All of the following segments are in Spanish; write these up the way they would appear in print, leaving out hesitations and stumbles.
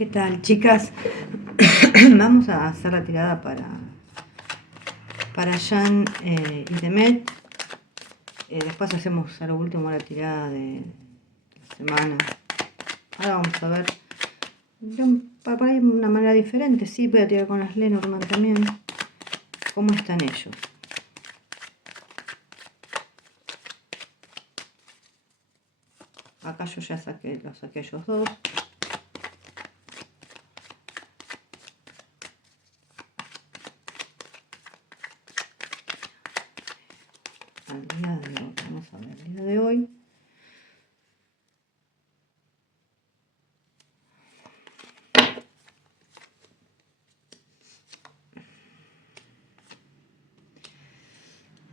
¿Qué tal, chicas? Vamos a hacer la tirada para Jan y Demet. Después hacemos a lo último la tirada de la semana. Ahora vamos a ver para ir de una manera diferente. Sí, voy a tirar con las Lenormand también. ¿Cómo están ellos? Acá yo ya los saqué ellos dos. Al día de hoy, vamos a ver el día de hoy.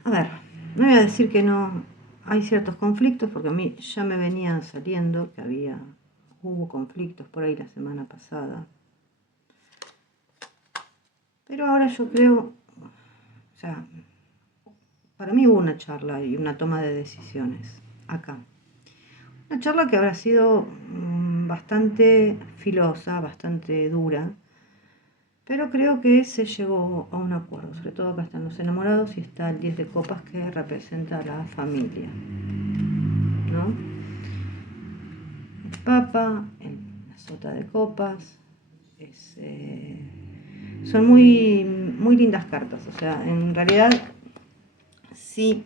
A ver, no voy a decir que no hay ciertos conflictos, porque a mí ya me venían saliendo que hubo conflictos por ahí la semana pasada. Pero ahora yo creo, o sea, para mí hubo una charla y una toma de decisiones acá. Una charla que habrá sido bastante filosa, bastante dura, pero creo que se llegó a un acuerdo. Sobre todo acá están los enamorados y está el 10 de copas que representa a la familia, ¿no? El Papa, la sota de copas, son muy, muy lindas cartas. O sea, en realidad sí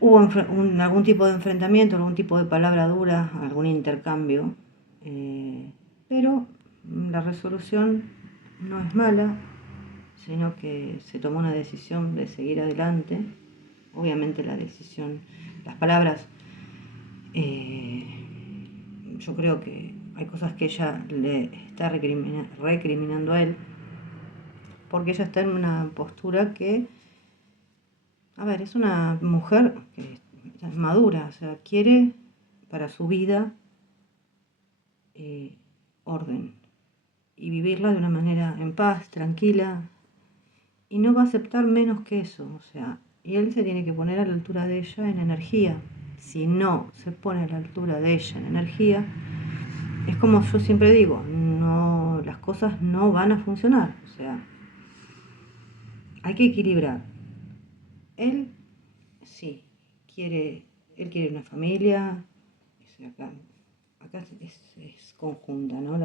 hubo algún tipo de enfrentamiento, algún tipo de palabra dura, algún intercambio, pero la resolución no es mala, sino que se tomó una decisión de seguir adelante. Obviamente la decisión, las palabras, yo creo que hay cosas que ella le está recriminando a él, porque ella está en una postura que, a ver, es una mujer que es madura, o sea, quiere para su vida orden y vivirla de una manera en paz, tranquila, y no va a aceptar menos que eso, o sea, y él se tiene que poner a la altura de ella en energía. Si no se pone a la altura de ella en energía, es como yo siempre digo, no, las cosas no van a funcionar, o sea, hay que equilibrar. Él sí él quiere una familia, acá es conjunta, ¿no?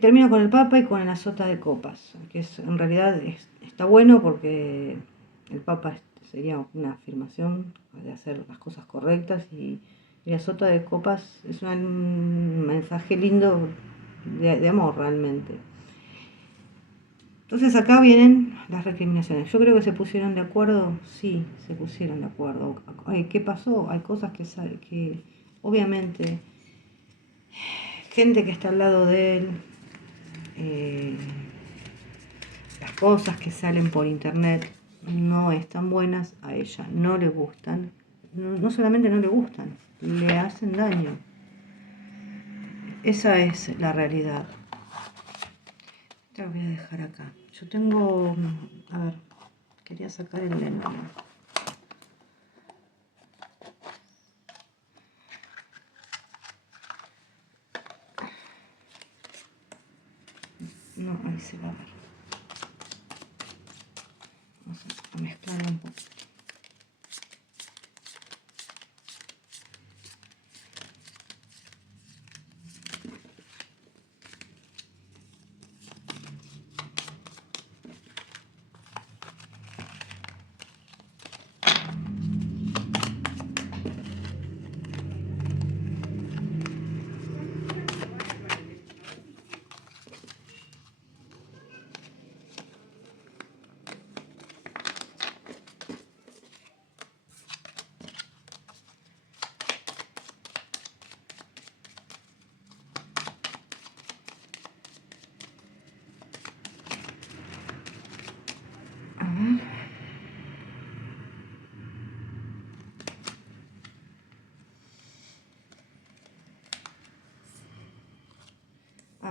Termina con el Papa y con la sota de copas, que en realidad está bueno porque el Papa sería una afirmación de hacer las cosas correctas y la sota de copas es un mensaje lindo de amor realmente. Entonces acá vienen las recriminaciones. Yo creo que se pusieron de acuerdo, sí, se pusieron de acuerdo. ¿Qué pasó? Hay cosas que obviamente gente que está al lado de él, las cosas que salen por internet no están buenas, a ella no le gustan, no solamente no le gustan, le hacen daño. Esa es la realidad. Te lo voy a dejar acá. Yo tengo, a ver, quería sacar el lente. No, ahí se va a ver. Vamos a mezclarlo un poco.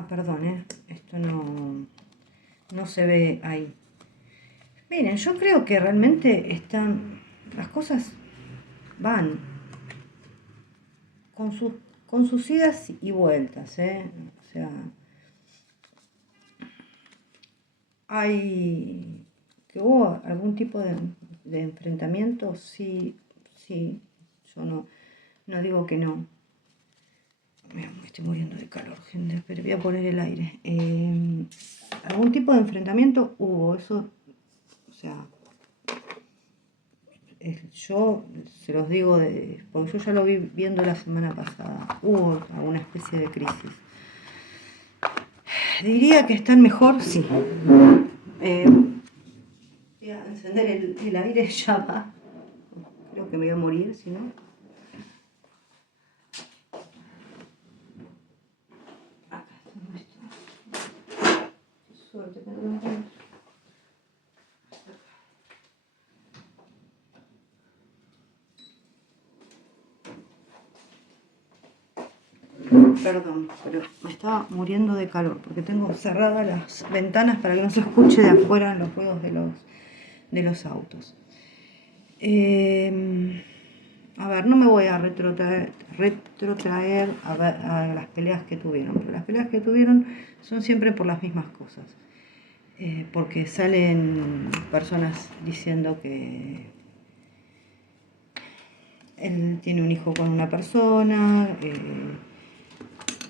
Perdón, esto no se ve ahí. Miren, yo creo que realmente las cosas van. con sus idas y vueltas, o sea, hay que hubo algún tipo de enfrentamiento, sí, sí, yo no digo que no. Me estoy muriendo de calor, gente, pero voy a poner el aire. Algún tipo de enfrentamiento hubo, eso, o sea, yo se los digo, porque yo ya lo vi viendo la semana pasada, hubo alguna especie de crisis. Diría que están mejor, sí. Voy a encender el aire, ya va. Creo que me voy a morir, si no. Acá está. Suerte que no me... Perdón, pero me estaba muriendo de calor porque tengo cerradas las ventanas para que no se escuche de afuera los ruidos de los autos. A ver, no me voy a retrotraer a las peleas que tuvieron, pero las peleas que tuvieron son siempre por las mismas cosas. Porque salen personas diciendo que él tiene un hijo con una persona,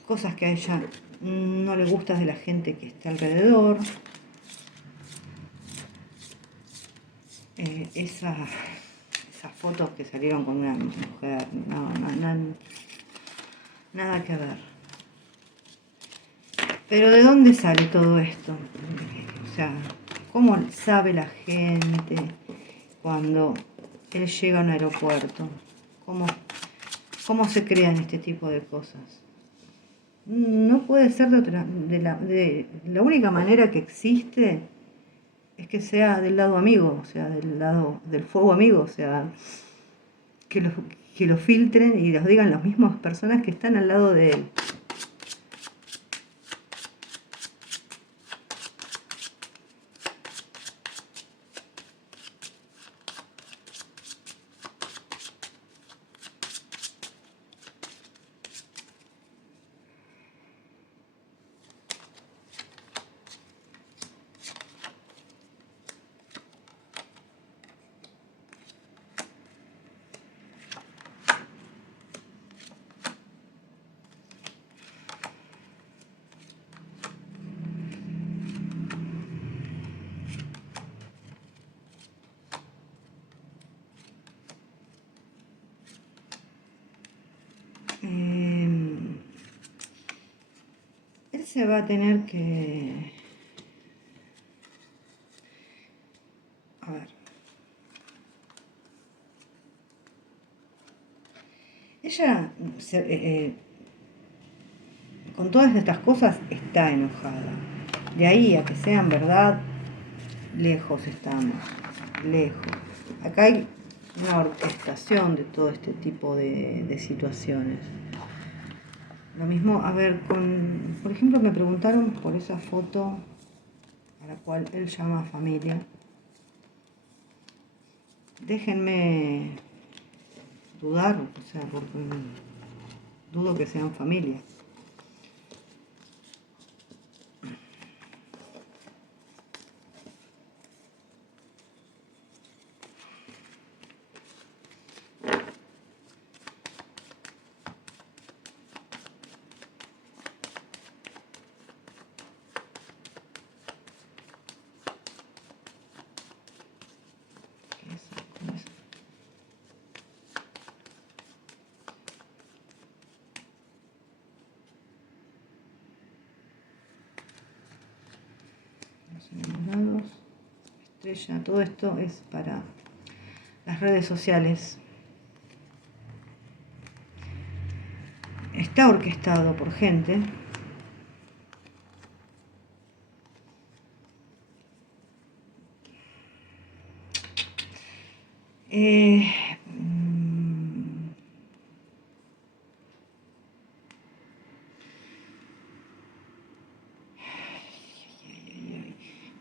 cosas que a ella no le gustan de la gente que está alrededor. Esas fotos que salieron con una mujer, nada que ver. Pero ¿de dónde sale todo esto? O sea, ¿cómo sabe la gente cuando él llega a un aeropuerto? ¿Cómo se crean este tipo de cosas? No puede ser la única manera que existe es que sea del lado amigo, o sea, del lado del fuego amigo, o sea, que lo filtren y los digan las mismas personas que están al lado de él. Él se va a tener que... A ver. Ella, con todas estas cosas, está enojada. De ahí a que sean verdad, lejos estamos, lejos. Acá hay una orquestación de todo este tipo de situaciones. Lo mismo, a ver, por ejemplo, me preguntaron por esa foto a la cual él llama familia. Déjenme dudar, o sea, porque dudo que sean familia. Enamorados, estrella, todo esto es para las redes sociales. Está orquestado por gente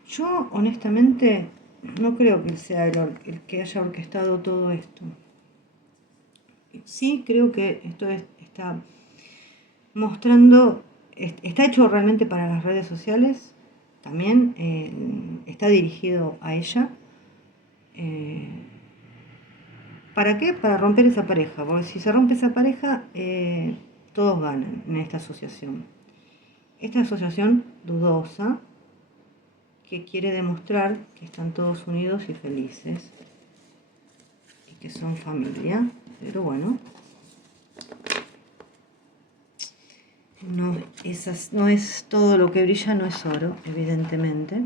yo honestamente no creo que él sea el que haya orquestado todo esto. Sí creo que está está mostrando, está hecho realmente para las redes sociales, también está dirigido a ella. ¿Para qué? Para romper esa pareja, porque si se rompe esa pareja, todos ganan en esta asociación. Esta asociación dudosa que quiere demostrar que están todos unidos y felices y que son familia, pero bueno, no, no es todo lo que brilla, no es oro, evidentemente.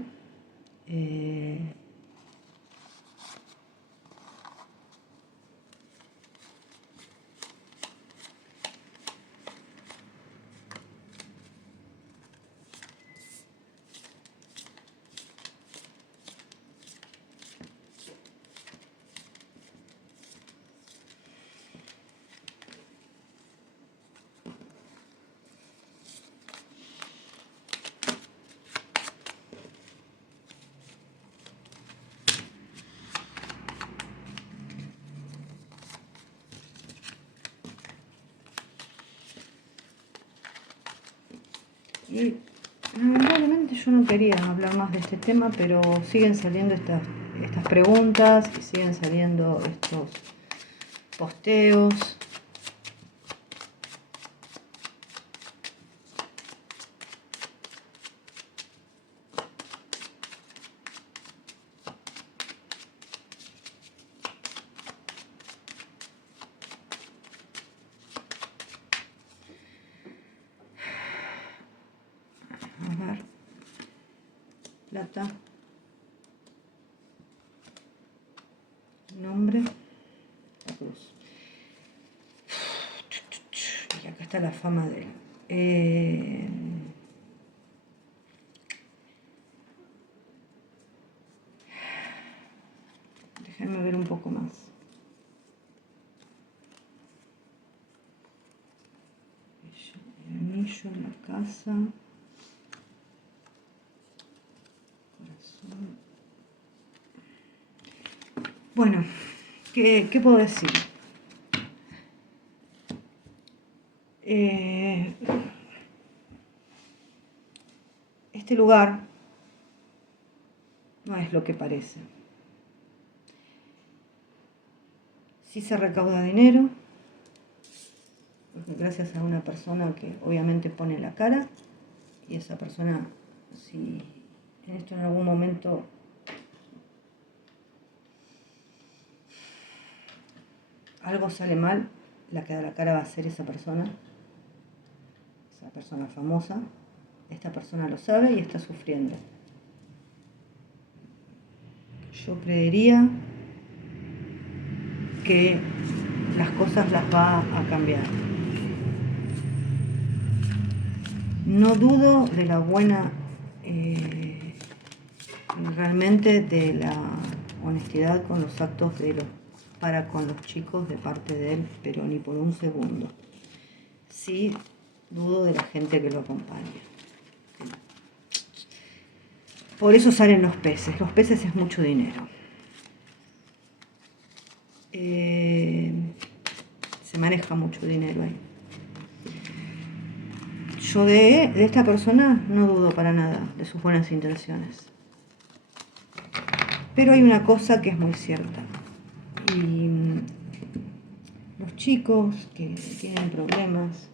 Y lamentablemente yo no quería hablar más de este tema, pero siguen saliendo estas preguntas y siguen saliendo estos posteos. A ver, plata, nombre, la cruz. Y acá está la fama de él. Déjenme ver un poco más. El anillo, la casa, corazón. Bueno, ¿qué puedo decir? Este lugar no es lo que parece. Sí se recauda dinero, porque gracias a una persona que obviamente pone la cara, y esa persona, si en esto en algún momento algo sale mal, la que da la cara va a ser esa persona famosa. Esta persona lo sabe y está sufriendo. Yo creería que las cosas las va a cambiar. No dudo de la buena, realmente de la honestidad con los actos para con los chicos de parte de él, pero ni por un segundo. Sí dudo de la gente que lo acompaña. Por eso salen los peces. Los peces es mucho dinero. Se maneja mucho dinero ahí. Yo de esta persona no dudo para nada de sus buenas intenciones. Pero hay una cosa que es muy cierta. Y los chicos que tienen problemas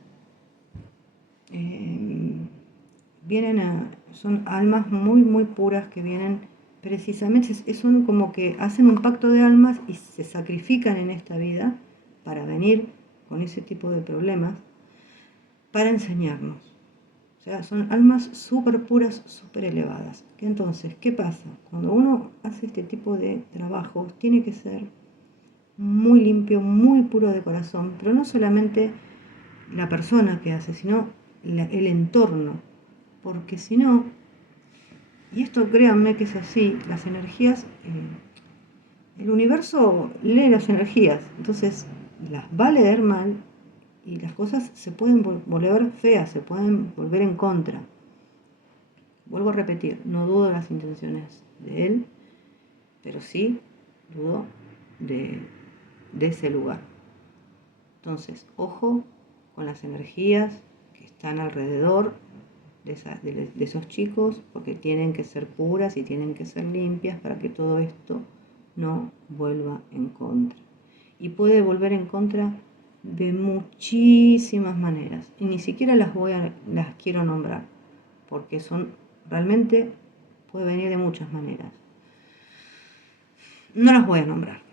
son almas muy, muy puras que vienen precisamente, son como que hacen un pacto de almas y se sacrifican en esta vida para venir con ese tipo de problemas, para enseñarnos. O sea, son almas súper puras, súper elevadas. Entonces, ¿qué pasa? Cuando uno hace este tipo de trabajos, tiene que ser muy limpio, muy puro de corazón, pero no solamente la persona que hace, sino el entorno. Porque si no, y esto créanme que es así, las energías, el universo lee las energías, entonces las va a leer mal y las cosas se pueden volver feas, se pueden volver en contra. Vuelvo a repetir, no dudo de las intenciones de él, pero sí dudo de ese lugar. Entonces, ojo con las energías que están alrededor de esos chicos, porque tienen que ser puras y tienen que ser limpias para que todo esto no vuelva en contra. Y puede volver en contra de muchísimas maneras, y ni siquiera las quiero nombrar, porque realmente puede venir de muchas maneras. No las voy a nombrar.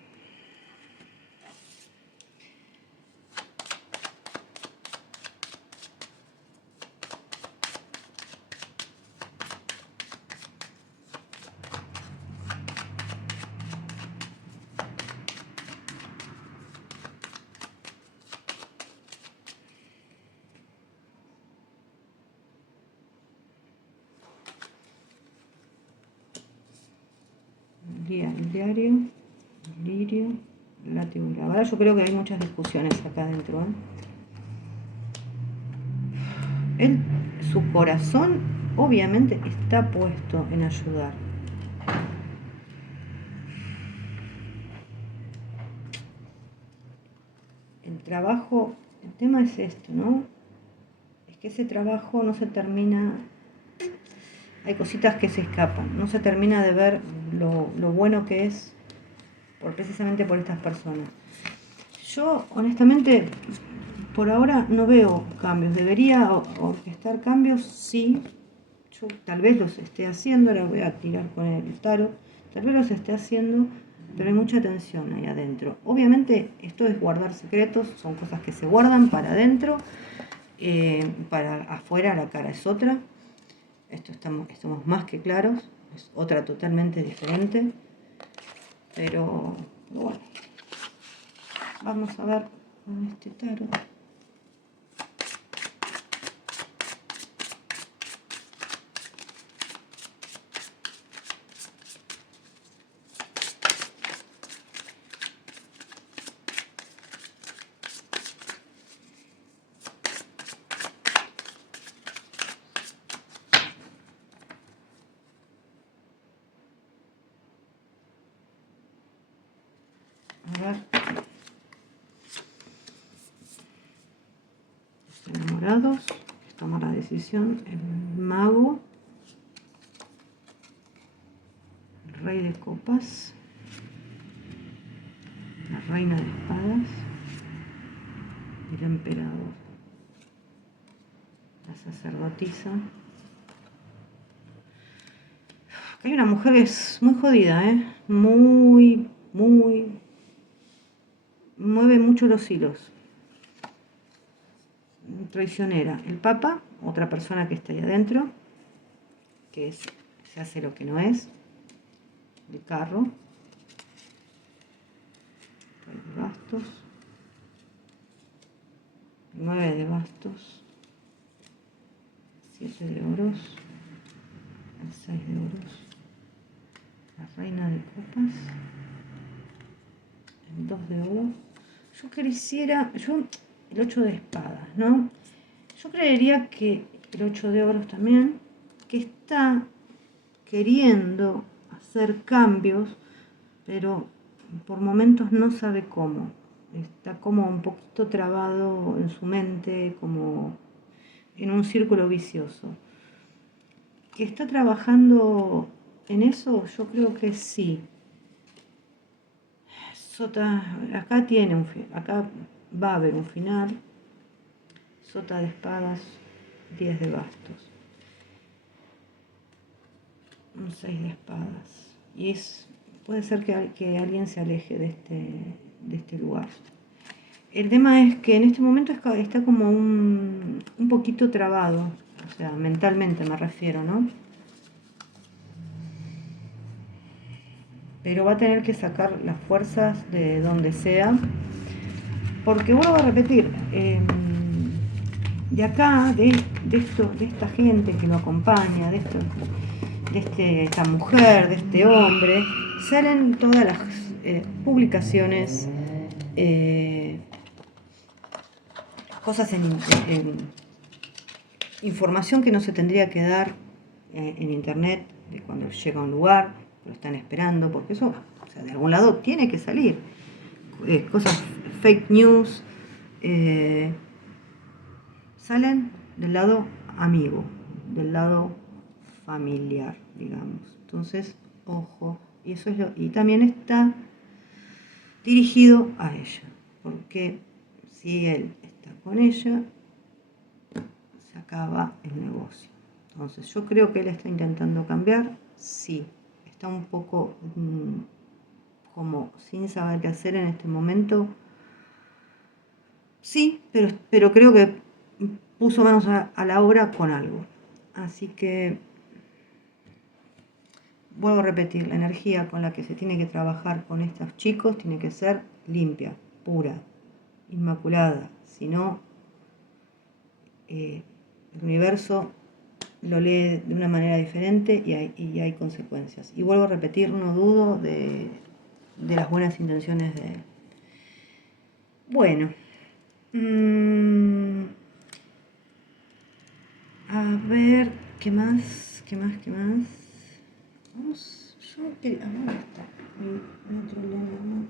El diario, el lirio, el látigo y la vara. Yo creo que hay muchas discusiones acá adentro, su corazón obviamente está puesto en ayudar. El trabajo, el tema es esto, ¿no? Es que ese trabajo no se termina, hay cositas que se escapan, no se termina de ver lo bueno que es precisamente por estas personas. Yo, honestamente, por ahora no veo cambios. ¿Debería orquestar cambios? Sí. Yo tal vez los esté haciendo, ahora voy a tirar con el tarot. Tal vez los esté haciendo, pero hay mucha tensión ahí adentro. Obviamente esto es guardar secretos, son cosas que se guardan para adentro, para afuera la cara es otra. Estamos más que claros, es otra totalmente diferente. Pero bueno, vamos a ver con este tarot. A ver. Los enamorados, toma la decisión, el mago, el rey de copas, la reina de espadas, el emperador, la sacerdotisa. Acá hay una mujer que es muy jodida, muy, mueve mucho los hilos. Traicionera. El Papa, otra persona que está ahí adentro, se hace lo que no es. El carro. Rey de bastos. 9 de bastos. 7 de oros. El 6 de oros. La reina de copas. El 2 de oro. El 8 de espadas, ¿no? Yo creería que el 8 de oros también, que está queriendo hacer cambios, pero por momentos no sabe cómo. Está como un poquito trabado en su mente, como en un círculo vicioso. ¿Que está trabajando en eso? Yo creo que sí. Acá va a haber un final. Sota de espadas, 10 de bastos, un 6 de espadas. Y puede ser que alguien se aleje de este lugar. El tema es que en este momento está como un poquito trabado, o sea, mentalmente me refiero, ¿no? Pero va a tener que sacar las fuerzas de donde sea, porque vuelvo a repetir, de acá, de esta gente que lo acompaña, de esta mujer, de este hombre, salen todas las publicaciones, cosas información que no se tendría que dar en internet, de cuando llega a un lugar, lo están esperando, porque eso, o sea, de algún lado tiene que salir. Cosas fake news, salen del lado amigo, del lado familiar, digamos. Entonces, ojo, y eso es y también está dirigido a ella, porque si él está con ella, se acaba el negocio. Entonces, yo creo que él está intentando cambiar, sí, está un poco como sin saber qué hacer en este momento. Sí, pero creo que puso manos a la obra con algo. Así que, vuelvo a repetir, la energía con la que se tiene que trabajar con estos chicos tiene que ser limpia, pura, inmaculada. Si no, el universo lo lee de una manera diferente y hay consecuencias. Y vuelvo a repetir, no dudo de las buenas intenciones de él. Bueno. A ver, ¿qué más? Vamos, yo quería... ¿Dónde está mi otro Lenormand?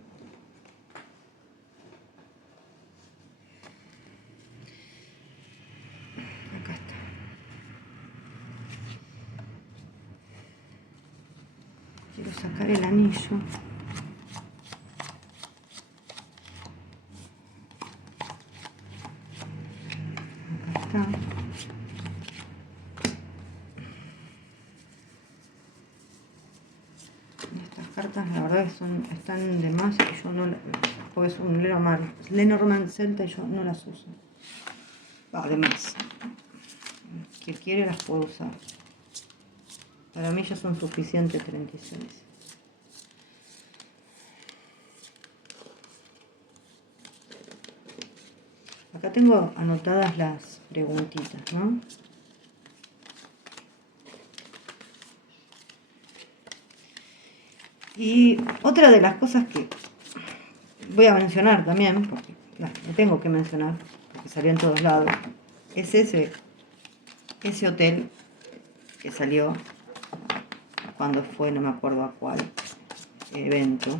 Acá está. Quiero sacar el anillo. Acá está. Estas cartas la verdad que están de más y yo no... Porque es un Lenormand celta y yo no las uso. Además, que quiere las puedo usar. Para mí ya son suficientes 36. Acá tengo anotadas las preguntitas, ¿no? Y otra de las cosas que voy a mencionar también, porque lo tengo que mencionar, porque salió en todos lados, es ese hotel que salió cuando fue, no me acuerdo a cuál evento.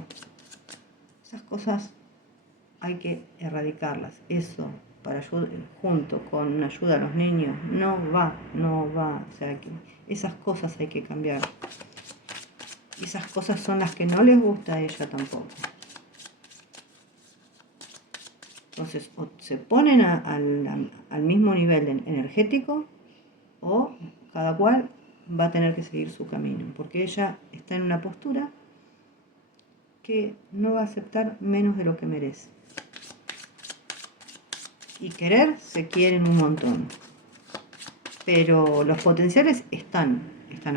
Esas cosas hay que erradicarlas. Eso, junto con una ayuda a los niños, no va. O sea, esas cosas hay que cambiar. Y esas cosas son las que no les gusta a ella tampoco. Entonces, o se ponen al mismo nivel energético, o cada cual va a tener que seguir su camino, porque ella está en una postura que no va a aceptar menos de lo que merece. Y querer, se quieren un montón. Pero los potenciales están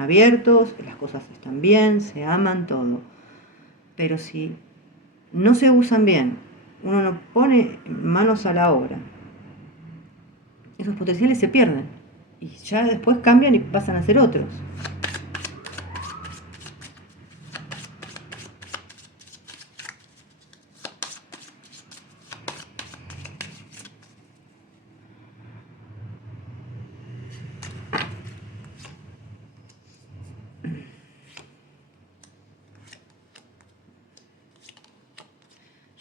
abiertos, las cosas están bien, se aman, todo. Pero si no se usan bien, uno no pone manos a la obra, esos potenciales se pierden. Y ya después cambian y pasan a ser otros.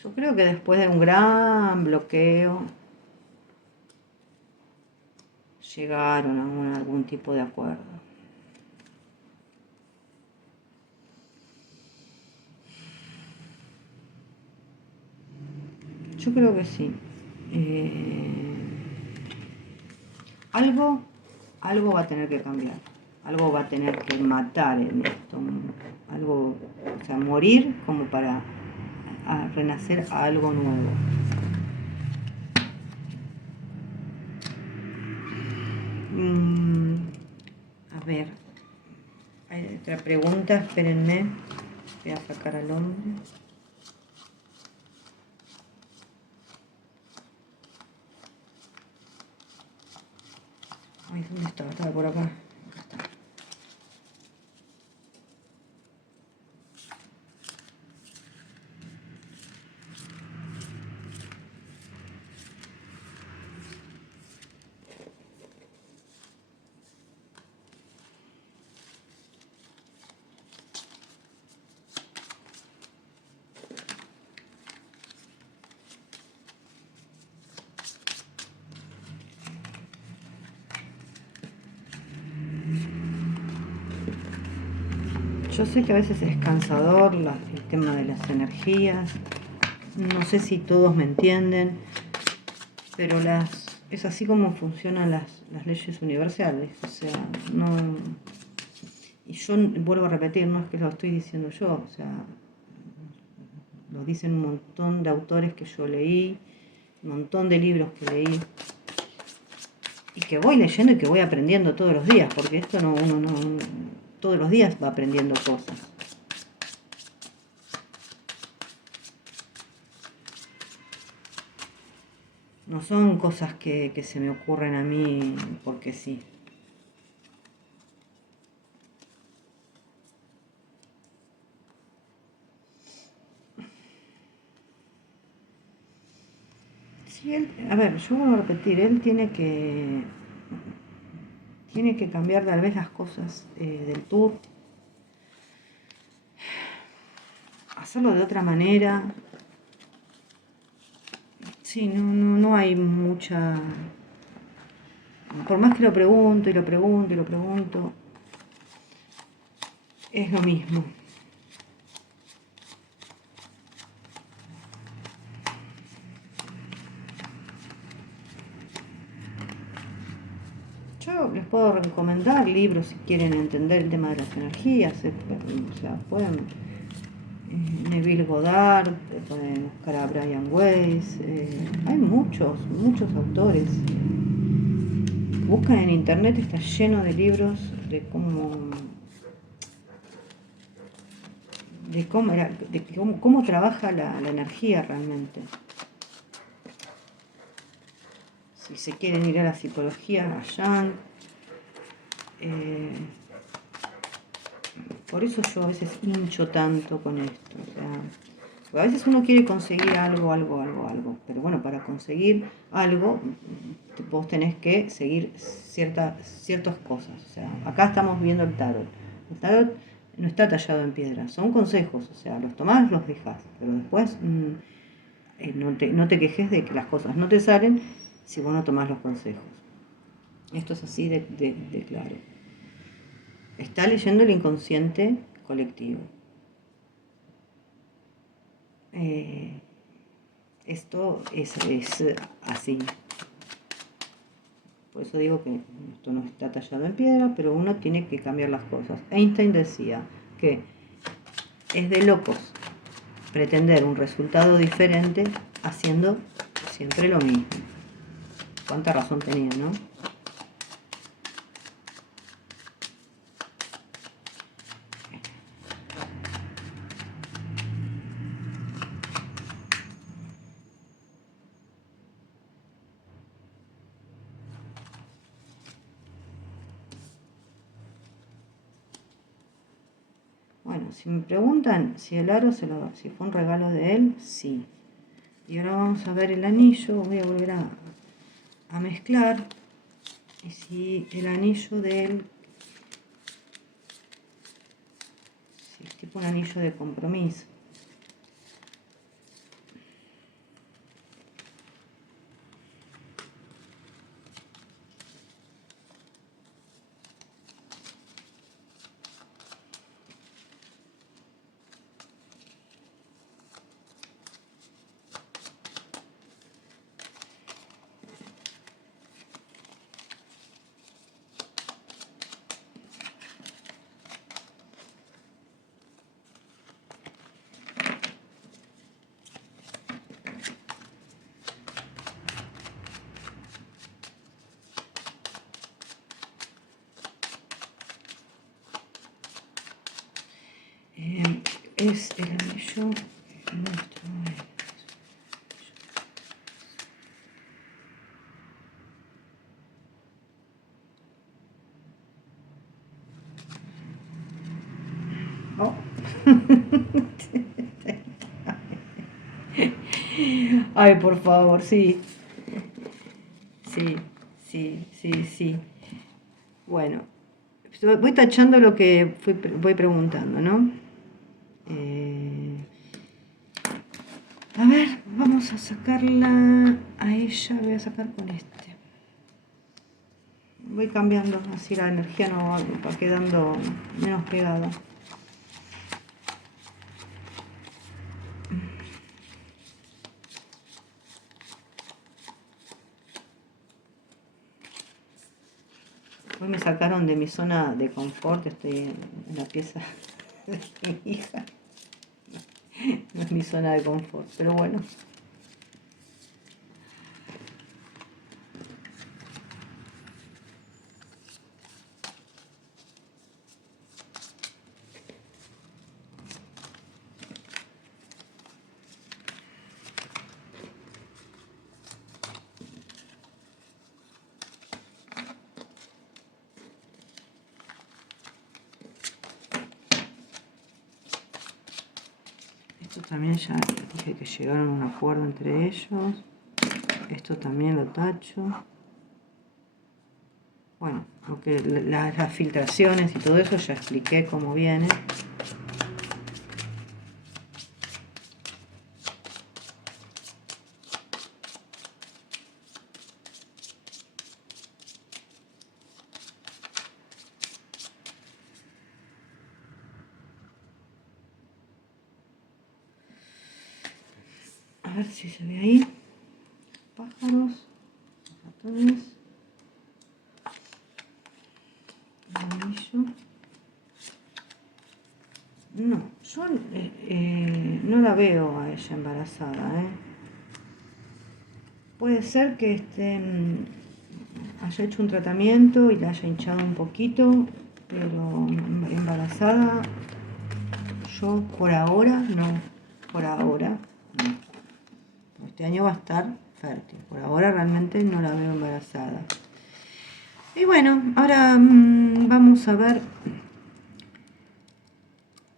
Yo creo que después de un gran bloqueo llegaron a algún tipo de acuerdo. Yo creo que sí. Algo va a tener que cambiar. Algo va a tener que matar en esto. Algo, o sea, morir como para renacer a algo nuevo. A ver, hay otra pregunta, espérenme. Voy a sacar al hombre. Ay, ¿dónde estaba? Estaba por acá. Acá está. Yo sé que a veces es cansador el tema de las energías. No sé si todos me entienden, pero es así como funcionan las leyes universales. O sea, no. Y yo vuelvo a repetir, no es que lo estoy diciendo yo, o sea, lo dicen un montón de autores que yo leí, un montón de libros que leí y que voy leyendo y que voy aprendiendo todos los días, porque esto uno no todos los días va aprendiendo cosas. No son cosas que se me ocurren a mí porque sí. Sí, a ver, yo vuelvo a repetir, él tiene que cambiar tal vez las cosas del tour, hacerlo de otra manera. Sí, no hay mucha. Por más que lo pregunto y lo pregunto y lo pregunto, es lo mismo. Yo les puedo recomendar libros si quieren entender el tema de las energías. O sea, pueden Neville Goddard, pueden buscar a Brian Weiss. Hay muchos autores. Buscan en internet, está lleno de libros de cómo trabaja la energía realmente. Si se quieren ir a la psicología, vayan. Por eso yo a veces hincho tanto con esto. O sea, porque a veces uno quiere conseguir algo. Pero bueno, para conseguir algo, vos tenés que seguir ciertas cosas. O sea, acá estamos viendo el tarot. El tarot no está tallado en piedra, son consejos. O sea, los tomás, los dejás. Pero después no te quejes de que las cosas no te salen si vos no tomás los consejos. Esto es así de claro. Está leyendo el inconsciente colectivo. Esto es así. Por eso digo que esto no está tallado en piedra, pero uno tiene que cambiar las cosas. Einstein decía que es de locos pretender un resultado diferente haciendo siempre lo mismo. Cuánta razón tenía, ¿no? Bueno, si me preguntan si el aro si fue un regalo de él, sí. Y ahora vamos a ver el anillo, voy a volver a mezclar. Y si el anillo de él, si es tipo un anillo de compromiso. Es el anillo nuestro. Oh. Ay, por favor, sí. Sí. Bueno, voy tachando lo que voy preguntando, ¿no? A ver, vamos a sacarla a ella, voy a sacar con este. Voy cambiando, así la energía no va quedando menos pegada. Hoy me sacaron de mi zona de confort, estoy en la pieza de mi hija. No es mi zona de confort, pero bueno. Esto también ya dije que llegaron a un acuerdo entre ellos. Esto también lo tacho. Bueno, porque las filtraciones y todo eso ya expliqué cómo viene. A ver si se ve ahí. Pájaros, ratones, amarillo. No, yo no la veo a ella embarazada. Puede ser que haya hecho un tratamiento y la haya hinchado un poquito, pero embarazada, yo por ahora no. Por ahora no. Este año va a estar fértil. Por ahora realmente no la veo embarazada. Y bueno, ahora vamos a ver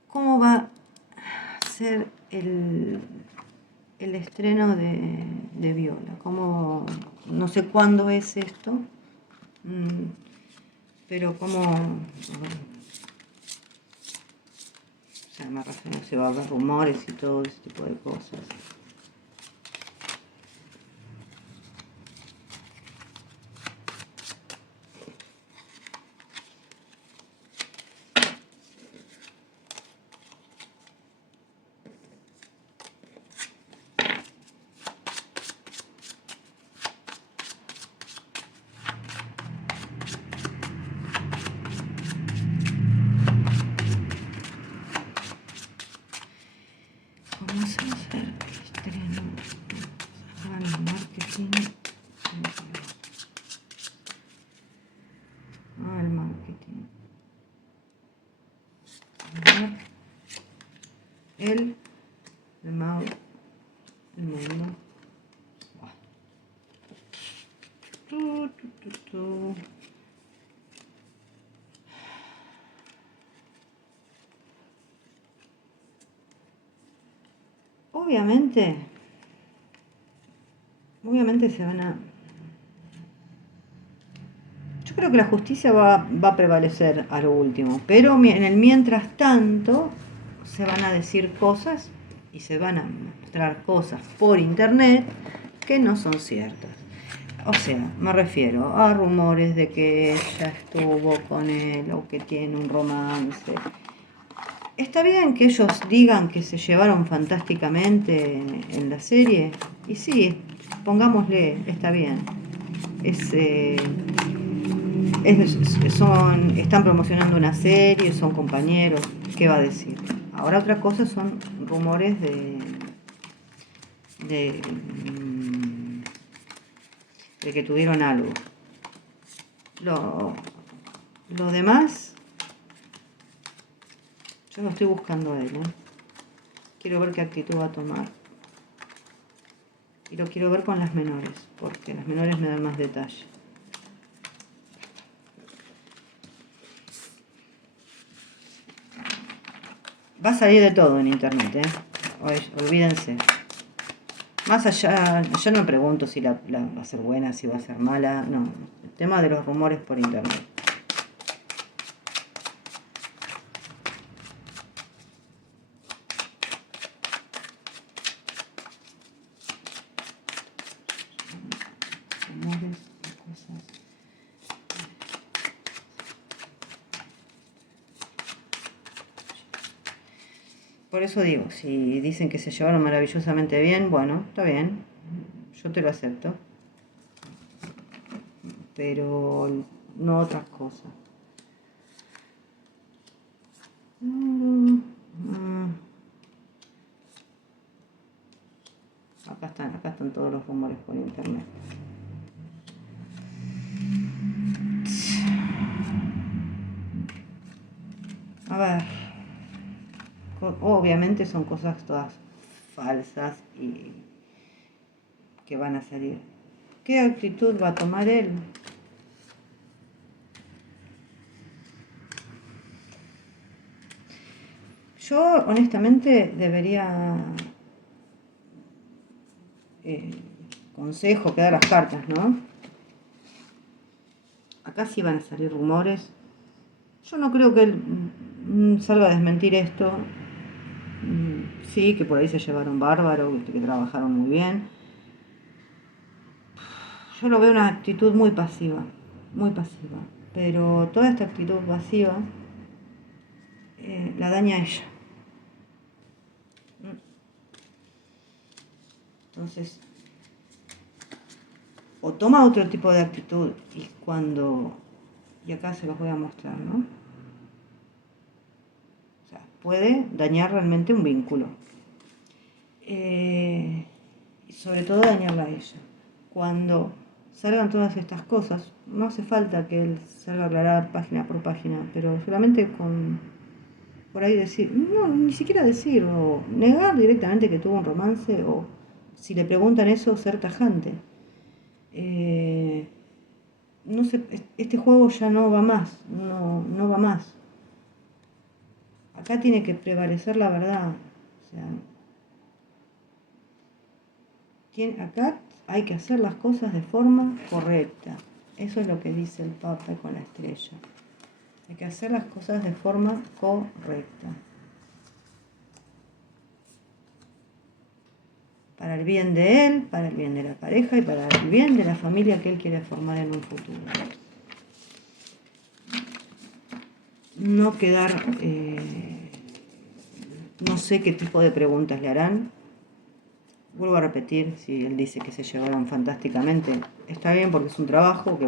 cómo va a ser el estreno de Viola. Como, no sé cuándo es esto, pero como, o sea, me refiero, se va a ver rumores y todo ese tipo de cosas. Vamos a hacer estreno, el marketing. El marketing. El Mau, el mundo. Obviamente se van a... Yo creo que la justicia va a prevalecer a lo último, pero en el mientras tanto se van a decir cosas y se van a mostrar cosas por internet que no son ciertas. O sea, me refiero a rumores de que ella estuvo con él o que tiene un romance. Está bien que ellos digan que se llevaron fantásticamente en la serie, y sí, pongámosle, está bien. Están promocionando una serie, son compañeros, ¿qué va a decir? Ahora otra cosa son rumores de, de que tuvieron algo. Lo demás, yo lo estoy buscando a él, Quiero ver qué actitud va a tomar. Y lo quiero ver con las menores, porque las menores me dan más detalle. Va a salir de todo en internet, olvídense. Más allá, yo no me pregunto si la va a ser buena, si va a ser mala, no. El tema de los rumores por internet. Rumores, cosas. Por eso digo, si dicen que se llevaron maravillosamente bien, bueno, está bien, yo te lo acepto. Pero no otras cosas. Acá están todos los rumores por internet. A ver, obviamente son cosas todas falsas y que van a salir. ¿Qué actitud va a tomar él? Yo honestamente debería, consejo, que dar las cartas, ¿no? Acá sí van a salir rumores. Yo no creo que él salga a desmentir esto. Sí, que por ahí se llevaron bárbaro, que trabajaron muy bien. Yo lo veo una actitud muy pasiva, pero toda esta actitud pasiva la daña a ella. Entonces, o toma otro tipo de actitud y acá se los voy a mostrar, ¿no? O sea, puede dañar realmente un vínculo. Y sobre todo dañarla a ella. Cuando salgan todas estas cosas, no hace falta que él salga a aclarar página por página, pero solamente por ahí decir, no, ni siquiera decir, o negar directamente que tuvo un romance, o si le preguntan eso, ser tajante. No sé, este juego ya no va más, no va más. Acá tiene que prevalecer la verdad. O sea, acá hay que hacer las cosas de forma correcta. Eso es lo que dice el Papa con la estrella. Hay que hacer las cosas de forma correcta. Para el bien de él, para el bien de la pareja y para el bien de la familia que él quiere formar en un futuro. No quedar, no sé qué tipo de preguntas le harán. Vuelvo a repetir, si él dice que se llevaron fantásticamente, está bien porque es un trabajo,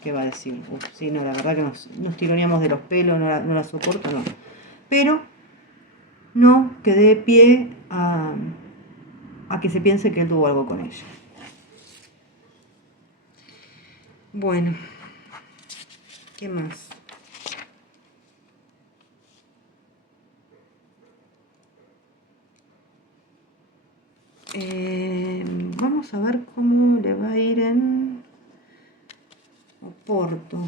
¿qué va a decir? Sí, no, la verdad que nos tironeamos de los pelos, no la soporto, no. Pero no que dé pie a que se piense que él tuvo algo con ella. Bueno, ¿qué más? Vamos a ver cómo le va a ir en Oporto.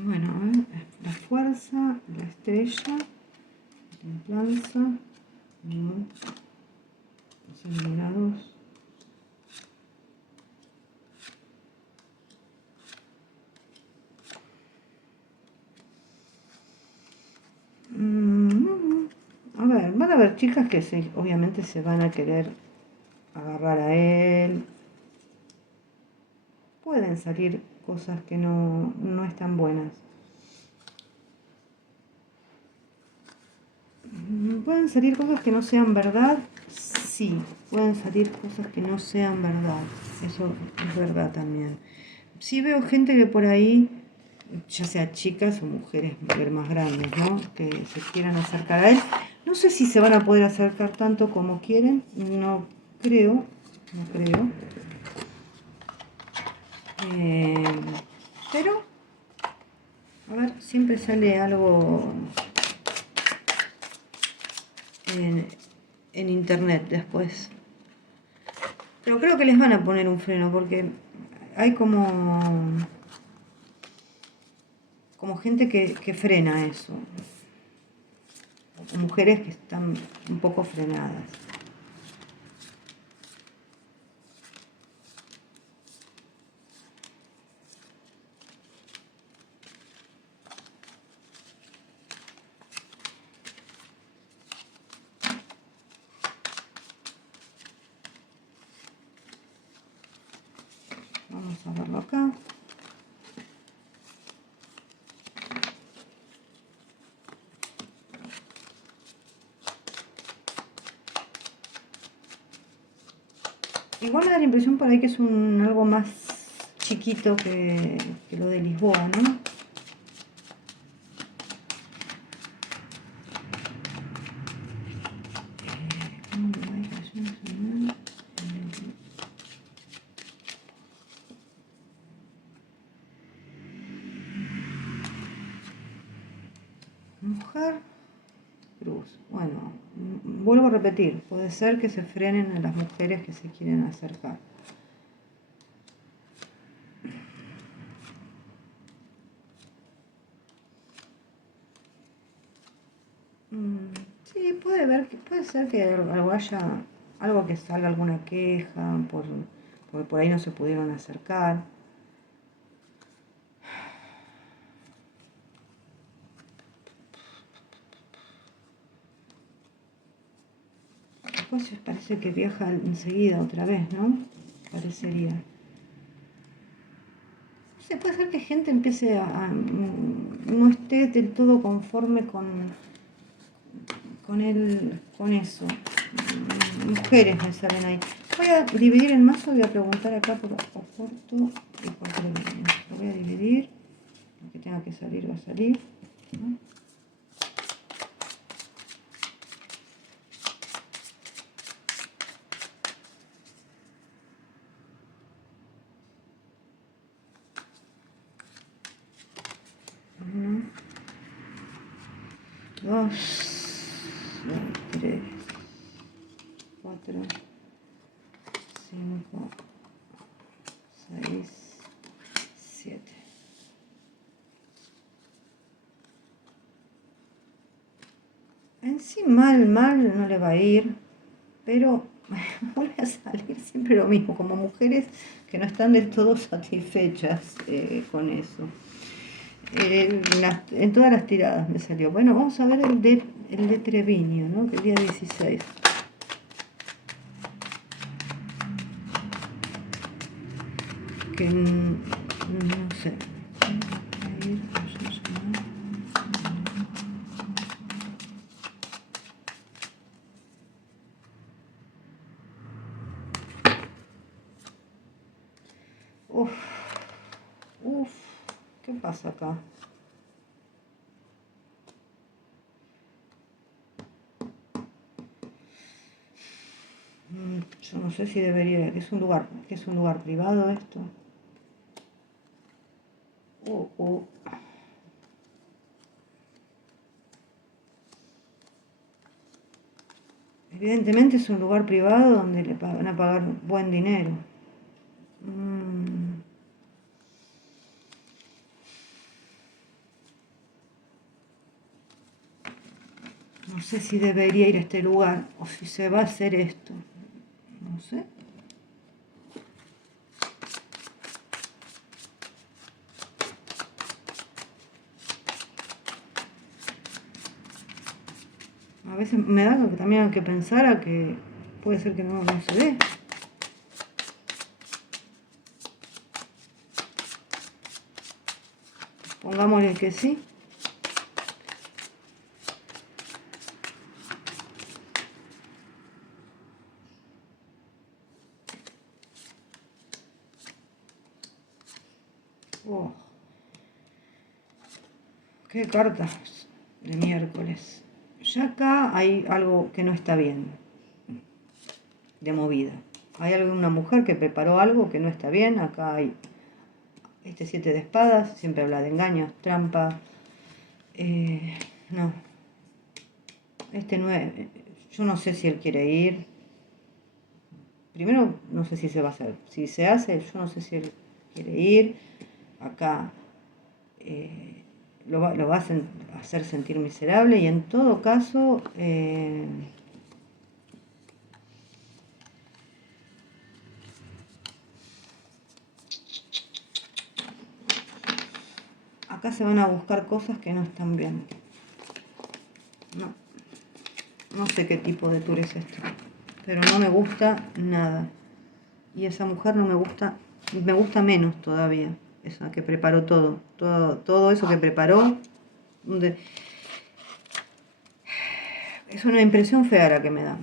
Bueno, a ver, la fuerza, la estrella, la templanza, los iluminados. A ver, van a haber chicas que obviamente se van a querer agarrar a él. Pueden salir cosas que no están buenas. ¿Pueden salir cosas que no sean verdad? Sí, pueden salir cosas que no sean verdad. Eso es verdad también. Sí veo gente que por ahí, ya sea chicas o mujeres más grandes, ¿no? Que se quieran acercar a él. No sé si se van a poder acercar tanto como quieren. No creo. Pero, a ver, siempre sale algo en internet después. Pero creo que les van a poner un freno porque hay como como gente que frena eso, o mujeres que están un poco frenadas. Vamos a verlo acá. Igual me da la impresión por ahí que es algo más chiquito que lo de Lisboa, ¿no? Mujer, cruz. Bueno, vuelvo a repetir, puede ser que se frenen a las mujeres que se quieren acercar. Sí, puede ser que haya algo que salga, alguna queja, porque por ahí no se pudieron acercar. Después parece que viaja enseguida otra vez, ¿no? Parecería. Sí, puede ser que gente empiece no esté del todo conforme con eso. Mujeres me salen ahí. Voy a dividir el mazo, voy a preguntar acá por Oporto y por Treviño. Lo voy a dividir. Lo que tenga que salir va a salir, ¿no? Uno, dos, tres, cuatro, cinco, seis, siete. En sí mal no le va a ir, pero vuelve a salir siempre lo mismo, como mujeres que no están del todo satisfechas con eso. En todas las tiradas me salió. Bueno, vamos a ver el de Treviño, ¿no? Que el día 16. Que no sé. Uf, ¿qué pasa acá? Yo no sé si debería, que es un lugar privado esto. Evidentemente es un lugar privado donde le van a pagar buen dinero. No sé si debería ir a este lugar o si se va a hacer esto. No sé. A veces me da que también hay que pensar a que puede ser que no se dé. Pongámosle que sí. Oh, qué cartas de miércoles. Ya acá hay algo que no está bien, de movida. Hay una mujer que preparó algo que no está bien. Acá hay este 7 de espadas, siempre habla de engaños, trampa. No. Este 9, yo no sé si él quiere ir. Primero, no sé si se va a hacer. Si se hace, yo no sé si él quiere ir. Acá lo va a hacer sentir miserable y en todo caso acá se van a buscar cosas que no están bien. No sé qué tipo de tour es esto, pero no me gusta nada. Y esa mujer no me gusta menos todavía, esa que preparó todo eso que preparó. Es una impresión fea la que me da.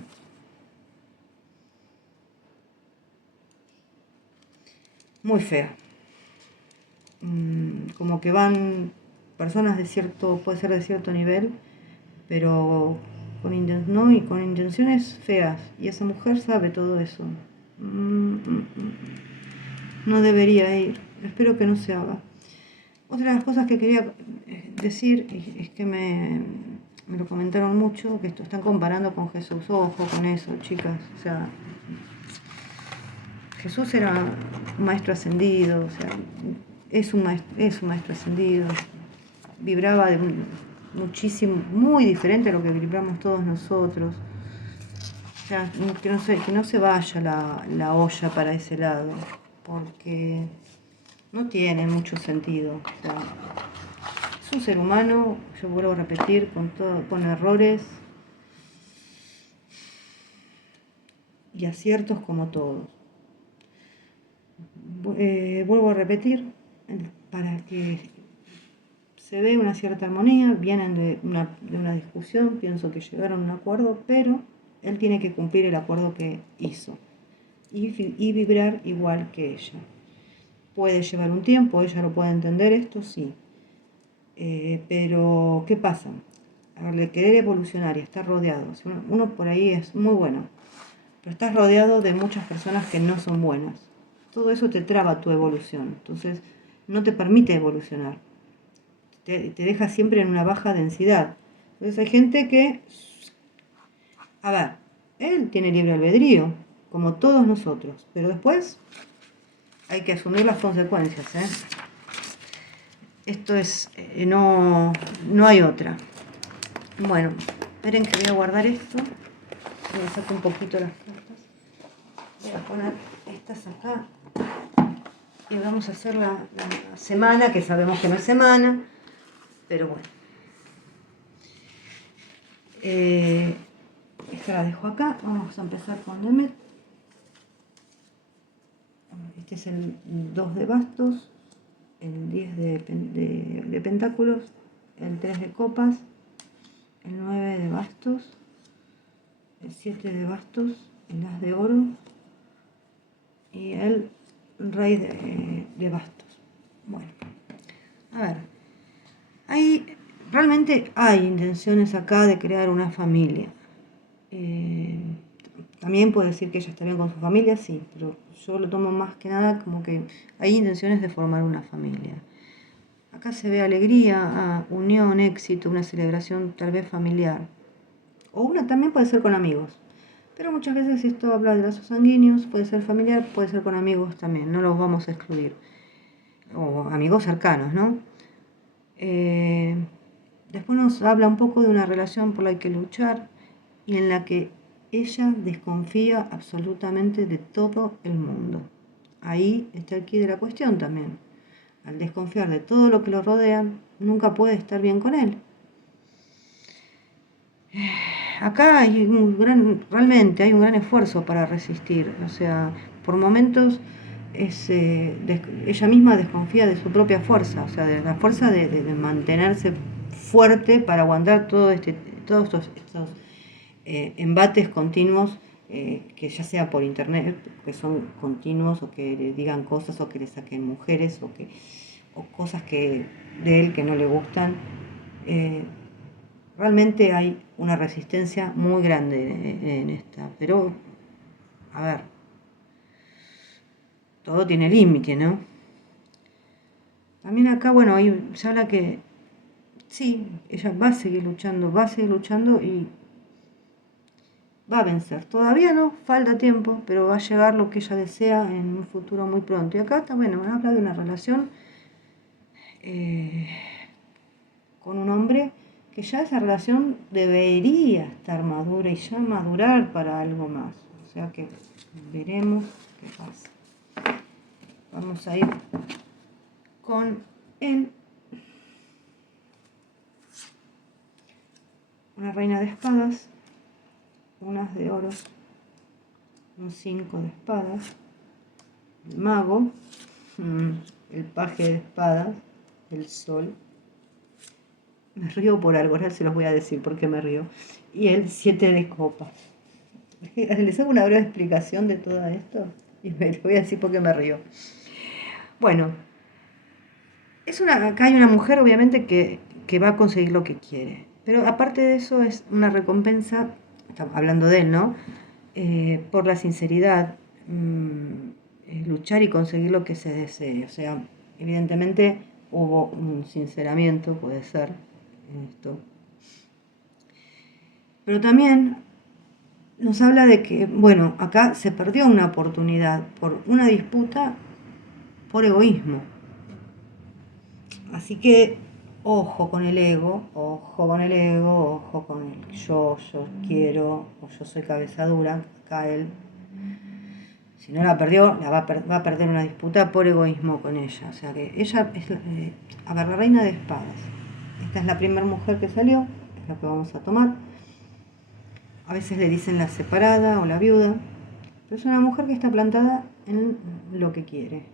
Muy fea. Como que van personas de cierto, puede ser de cierto nivel, pero con intenciones feas. Y esa mujer sabe todo eso. No debería ir. Espero que no se haga. Otra de las cosas que quería decir es que me lo comentaron mucho, que esto están comparando con Jesús. Ojo con eso, chicas. O sea, Jesús era un maestro ascendido, o sea, es un maestro ascendido. Vibraba muchísimo, muy diferente a lo que vibramos todos nosotros. O sea, que no se vaya la olla para ese lado, porque no tiene mucho sentido. O sea, es un ser humano, yo vuelvo a repetir, con errores y aciertos como todos. Vuelvo a repetir, para que se ve una cierta armonía, vienen de una discusión, pienso que llegaron a un acuerdo, pero él tiene que cumplir el acuerdo que hizo y vibrar igual que ella. Puede llevar un tiempo, ella lo puede entender esto, sí. Pero, ¿qué pasa? Al querer evolucionar y estar rodeado, uno por ahí es muy bueno, pero estás rodeado de muchas personas que no son buenas. Todo eso te traba tu evolución, entonces no te permite evolucionar. Te deja siempre en una baja densidad. Entonces hay gente que, a ver, él tiene libre albedrío, como todos nosotros, pero después hay que asumir las consecuencias, ¿eh? Esto es, no hay otra. Bueno, esperen que voy a guardar esto. Voy a sacar un poquito las cartas. Voy a poner estas acá. Y vamos a hacer la semana, que sabemos que no es semana, pero bueno. Esta la dejo acá. Vamos a empezar con Demet. Este es el 2 de bastos, el 10 de pentáculos, el 3 de copas, el 9 de bastos, el 7 de bastos, el as de oro y el rey de bastos. Bueno, a ver, realmente hay intenciones acá de crear una familia. También puede decir que ella está bien con su familia, sí, pero yo lo tomo más que nada como que hay intenciones de formar una familia. Acá se ve alegría, unión, éxito, una celebración tal vez familiar. O una también puede ser con amigos. Pero muchas veces si esto habla de lazos sanguíneos, puede ser familiar, puede ser con amigos también, no los vamos a excluir. O amigos cercanos, ¿no? Después nos habla un poco de una relación por la que hay que luchar y en la que ella desconfía absolutamente de todo el mundo. Ahí está el quid de la cuestión también. Al desconfiar de todo lo que lo rodea, nunca puede estar bien con él. Acá realmente hay un gran esfuerzo para resistir. O sea, por momentos ella misma desconfía de su propia fuerza, o sea, de la fuerza de mantenerse fuerte para aguantar todos estos embates continuos, que ya sea por internet, que son continuos, o que le digan cosas, o que le saquen mujeres, o cosas de él que no le gustan. Realmente hay una resistencia muy grande en esta, pero, a ver, todo tiene límite, ¿no? También acá, bueno, se habla que sí, ella va a seguir luchando y va a vencer. Todavía no, falta tiempo, pero va a llegar lo que ella desea en un futuro muy pronto. Y acá está, bueno, habla de una relación con un hombre que ya esa relación debería estar madura y ya madurar para algo más. O sea que veremos qué pasa. Vamos a ir con él. Una reina de espadas, unas de oro, un 5 de espadas, el mago, el paje de espadas, el sol. Me río por algo, ahora se los voy a decir por qué me río. Y el 7 de copas. Les hago una breve explicación de todo esto y me voy a decir por qué me río. Bueno, acá hay una mujer obviamente que va a conseguir lo que quiere. Pero aparte de eso es una recompensa, estamos hablando de él, ¿no? Por la sinceridad, luchar y conseguir lo que se desee. O sea, evidentemente hubo un sinceramiento, puede ser, en esto. Pero también nos habla de que, bueno, acá se perdió una oportunidad por una disputa por egoísmo. Así que ojo con el ego, ojo con el ego, ojo con el yo quiero, o yo soy cabeza dura. Acá él, si no la perdió, va a perder una disputa por egoísmo con ella. O sea que ella es, a ver, la reina de espadas. Esta es la primera mujer que salió, es la que vamos a tomar. A veces le dicen la separada o la viuda, pero es una mujer que está plantada en lo que quiere.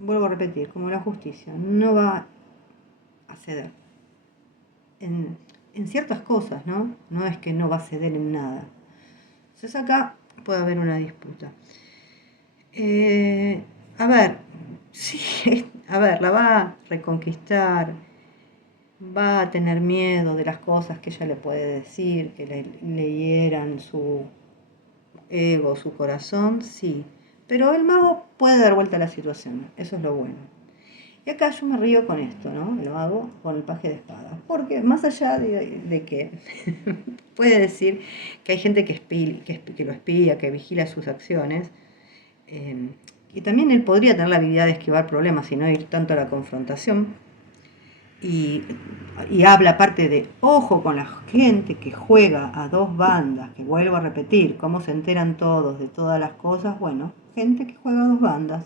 Vuelvo a repetir, como la justicia, no va a ceder en ciertas cosas, ¿no? No es que no va a ceder en nada. Entonces acá puede haber una disputa. A ver, sí, a ver, la va a reconquistar, va a tener miedo de las cosas que ella le puede decir, que le hieran su ego, su corazón, sí. Pero el mago puede dar vuelta a la situación, eso es lo bueno. Y acá yo me río con esto, ¿no? Lo hago con el paje de espadas. Porque más allá de que puede decir que hay gente que lo espía, que vigila sus acciones, y también él podría tener la habilidad de esquivar problemas y no ir tanto a la confrontación. Y habla aparte de ojo con la gente que juega a dos bandas, que vuelvo a repetir, cómo se enteran todos de todas las cosas. Bueno, gente que juega a dos bandas.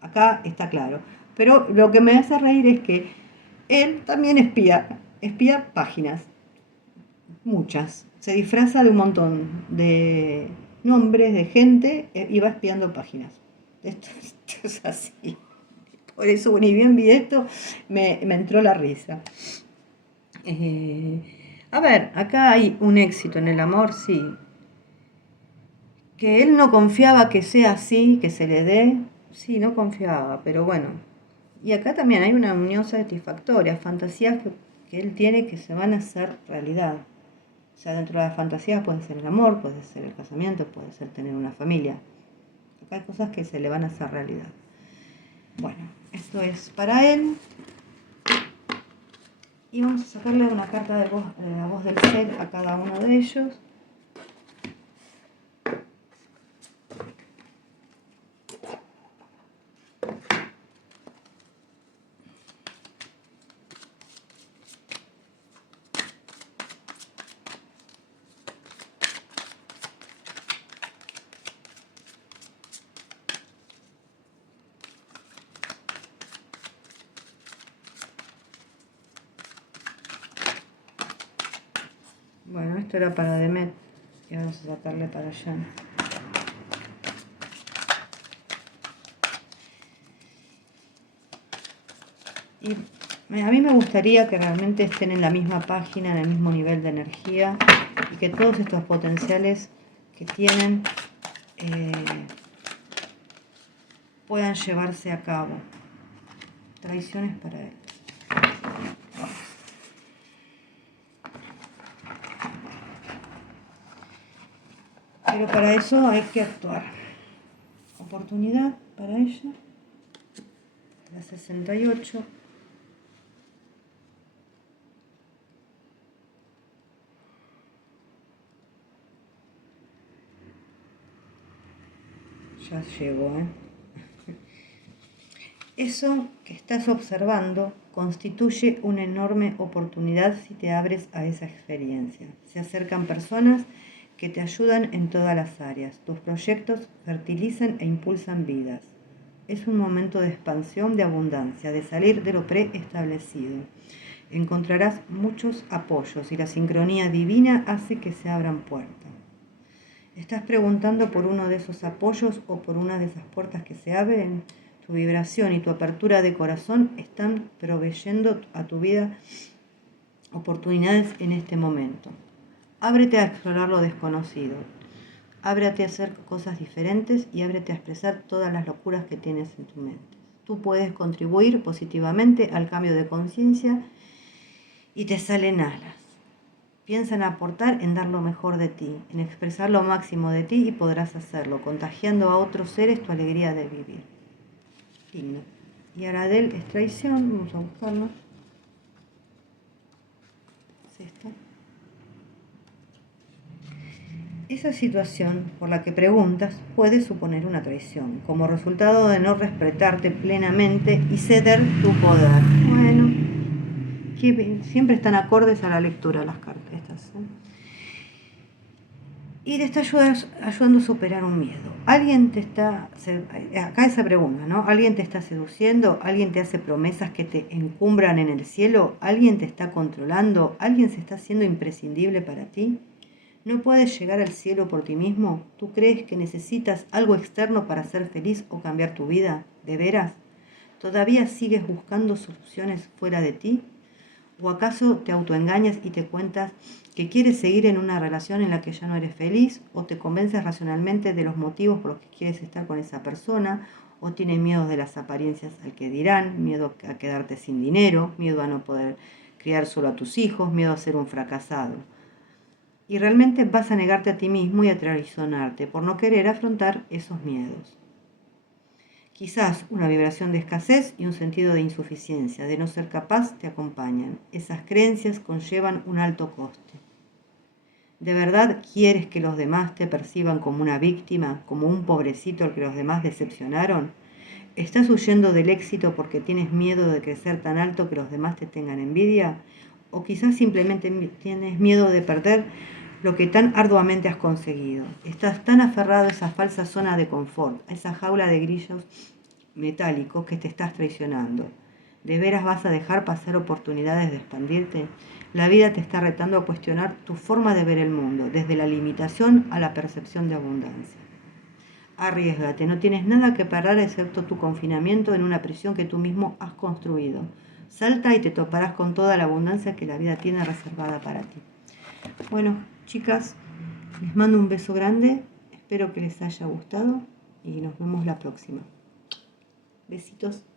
Acá está claro. Pero lo que me hace reír es que él también espía páginas, muchas. Se disfraza de un montón de nombres de gente y va espiando páginas. Esto es así. Por eso, ni bien vi esto, me entró la risa. A ver, acá hay un éxito en el amor, sí. Que él no confiaba que sea así, que se le dé, sí, no confiaba, pero bueno. Y acá también hay una unión satisfactoria, fantasías que él tiene que se van a hacer realidad. O sea, dentro de las fantasías puede ser el amor, puede ser el casamiento, puede ser tener una familia. Acá hay cosas que se le van a hacer realidad. Bueno, esto es para él. Y vamos a sacarle una carta de la voz del ser a cada uno de ellos. Bueno, esto era para Demet y vamos a sacarle para allá. Y a mí me gustaría que realmente estén en la misma página, en el mismo nivel de energía y que todos estos potenciales que tienen puedan llevarse a cabo. Traiciones para él. Pero para eso hay que actuar. Oportunidad para ella. La 68. Ya llegó, Eso que estás observando constituye una enorme oportunidad si te abres a esa experiencia. Se acercan personas que te ayudan en todas las áreas. Tus proyectos fertilizan e impulsan vidas. Es un momento de expansión, de abundancia, de salir de lo preestablecido. Encontrarás muchos apoyos y la sincronía divina hace que se abran puertas. ¿Estás preguntando por uno de esos apoyos o por una de esas puertas que se abren? Tu vibración y tu apertura de corazón están proveyendo a tu vida oportunidades en este momento. Ábrete a explorar lo desconocido. Ábrete a hacer cosas diferentes y ábrete a expresar todas las locuras que tienes en tu mente. Tú puedes contribuir positivamente al cambio de conciencia y te salen alas. Piensa en aportar, en dar lo mejor de ti, en expresar lo máximo de ti y podrás hacerlo, contagiando a otros seres tu alegría de vivir. Digno. Y Aradel es traición, vamos a buscarlo. Es esta. Esa situación por la que preguntas puede suponer una traición, como resultado de no respetarte plenamente y ceder tu poder. Bueno, siempre están acordes a la lectura las cartas estas, ¿eh? Y te está ayudando a superar un miedo. Acá esa pregunta, ¿no? ¿Alguien te está seduciendo? ¿Alguien te hace promesas que te encumbran en el cielo? ¿Alguien te está controlando? ¿Alguien se está haciendo imprescindible para ti? ¿No puedes llegar al cielo por ti mismo? ¿Tú crees que necesitas algo externo para ser feliz o cambiar tu vida? ¿De veras? ¿Todavía sigues buscando soluciones fuera de ti? ¿O acaso te autoengañas y te cuentas que quieres seguir en una relación en la que ya no eres feliz? ¿O te convences racionalmente de los motivos por los que quieres estar con esa persona? ¿O tienes miedo de las apariencias al que dirán? ¿Miedo a quedarte sin dinero? ¿Miedo a no poder criar solo a tus hijos? ¿Miedo a ser un fracasado? Y realmente vas a negarte a ti mismo y a traicionarte por no querer afrontar esos miedos. Quizás una vibración de escasez y un sentido de insuficiencia, de no ser capaz, te acompañan. Esas creencias conllevan un alto coste. ¿De verdad quieres que los demás te perciban como una víctima, como un pobrecito al que los demás decepcionaron? ¿Estás huyendo del éxito porque tienes miedo de crecer tan alto que los demás te tengan envidia? ¿O quizás simplemente tienes miedo de perder lo que tan arduamente has conseguido? Estás tan aferrado a esa falsa zona de confort, a esa jaula de grillos metálicos que te estás traicionando. ¿De veras vas a dejar pasar oportunidades de expandirte? La vida te está retando a cuestionar tu forma de ver el mundo, desde la limitación a la percepción de abundancia. Arriésgate, no tienes nada que perder excepto tu confinamiento en una prisión que tú mismo has construido. Salta y te toparás con toda la abundancia que la vida tiene reservada para ti. Bueno, chicas, les mando un beso grande, espero que les haya gustado y nos vemos la próxima. Besitos.